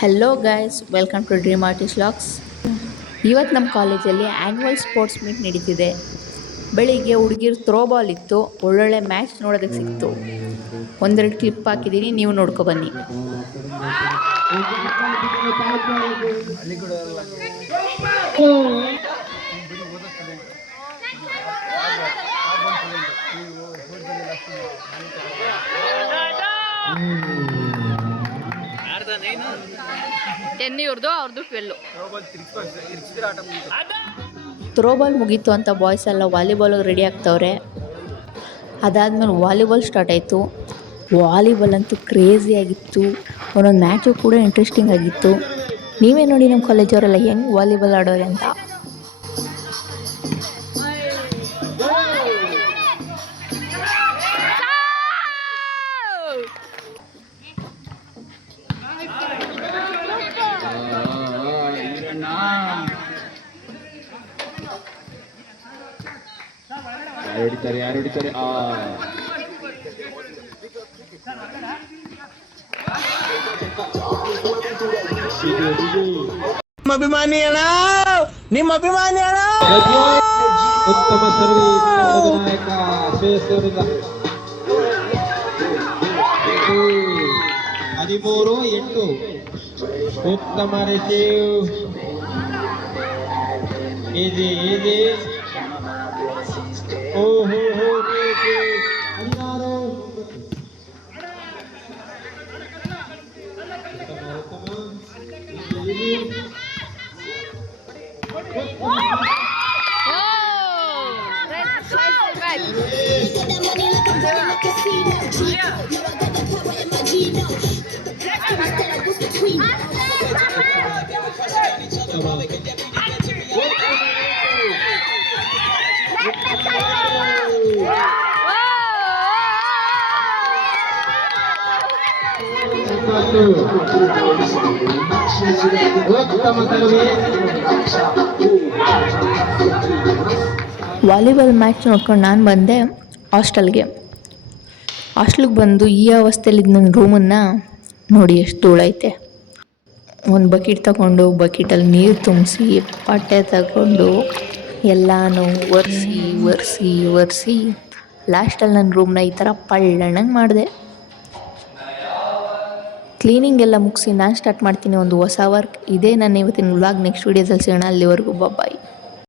Hello guys, welcome to dream artist vlogs. ಇವತ್ತು ನಮ್ಮ ಕಾಲೇಜಲ್ಲಿ ಆ್ಯನ್ಯುವಲ್ ಸ್ಪೋರ್ಟ್ಸ್ ಮೀಟ್ ನಡೀತಿದೆ. ಬೆಳಿಗ್ಗೆ ಹುಡುಗಿರು ಥ್ರೋಬಾಲ್ ಇತ್ತು, ಒಳ್ಳೊಳ್ಳೆ ಮ್ಯಾಚ್ ನೋಡೋದಕ್ಕೆ ಸಿಕ್ತು. ಒಂದೆರಡು ಕ್ಲಿಪ್ ಹಾಕಿದ್ದೀನಿ, ನೀವು ನೋಡ್ಕೊ ಬನ್ನಿ. ಥ್ರೋಬಾಲ್ ಮುಗೀತು ಅಂತ ಬಾಯ್ಸ್ ಎಲ್ಲ ವಾಲಿಬಾಲ್ಗೆ ರೆಡಿ ಆಗ್ತವ್ರೆ. ಅದಾದಮೇಲೆ ವಾಲಿಬಾಲ್ ಸ್ಟಾರ್ಟ್ ಆಯಿತು. ವಾಲಿಬಾಲ್ ಅಂತೂ ಕ್ರೇಜಿ ಆಗಿತ್ತು. ಒಂದೊಂದು ಮ್ಯಾಚು ಕೂಡ ಇಂಟ್ರೆಸ್ಟಿಂಗ್ ಆಗಿತ್ತು. ನೀವೇ ನೋಡಿ ನಮ್ಮ ಕಾಲೇಜವರೆಲ್ಲ ಹೆಂಗೆ ವಾಲಿಬಾಲ್ ಆಡೋರೆ ಅಂತ. ಯಾರು ಹೊಡಿತಾರೆ ನಿಮ್ಮ ಅಭಿಮಾನಿ ಅಣ್ಣ, ನಿಮ್ಮ ಅಭಿಮಾನಿ ಅಣ್ಣ. ಉತ್ತಮ ಸರ್ವಿಸ್ ನಾಯಕ ಶ್ರೇಯಸ್ ಅವರಿಂದ 13-8. ಉತ್ತಮ ರಿಸೀವ್. Easy easy. ಓಹೋ ವಾಲಿಬಾಲ್ ಮ್ಯಾಚ್ ನೋಡ್ಕೊಂಡು ನಾನು ಬಂದೆ ಹಾಸ್ಟೆಲ್ಗೆ ಬಂದು ಈ ಅವಸ್ಥೆಯಲ್ಲಿದ್ದ ನನ್ನ ರೂಮನ್ನು ನೋಡಿ ಎಷ್ಟು ಧೂಳೈತೆ. ಒಂದು ಬಕೆಟ್ ತಗೊಂಡು ಬಕೆಟಲ್ಲಿ ನೀರು ತುಂಬಿಸಿ ಬಟ್ಟೆ ತಗೊಂಡು ಎಲ್ಲನೂ ಒರೆಸಿ ಲಾಸ್ಟಲ್ಲಿ ನನ್ನ ರೂಮ್ನ ಈ ಥರ ಪಳ್ಳಣ್ಣಂಗೆ ಮಾಡಿದೆ. ಕ್ಲೀನಿಂಗ್ ಎಲ್ಲ ಮುಗಿಸಿ ನಾನು ಸ್ಟಾರ್ಟ್ ಮಾಡ್ತೀನಿ ಒಂದು ಹೊಸ ವರ್ಕ್. ಇದೇ ನನ್ನ ಇವತ್ತಿನ ವ್ಲಾಗ್. ನೆಕ್ಸ್ಟ್ ವೀಡಿಯೋದಲ್ಲಿ ಸಿಗೋಣ. ಅಲ್ಲಿವರೆಗೂ ಬಾಯ್.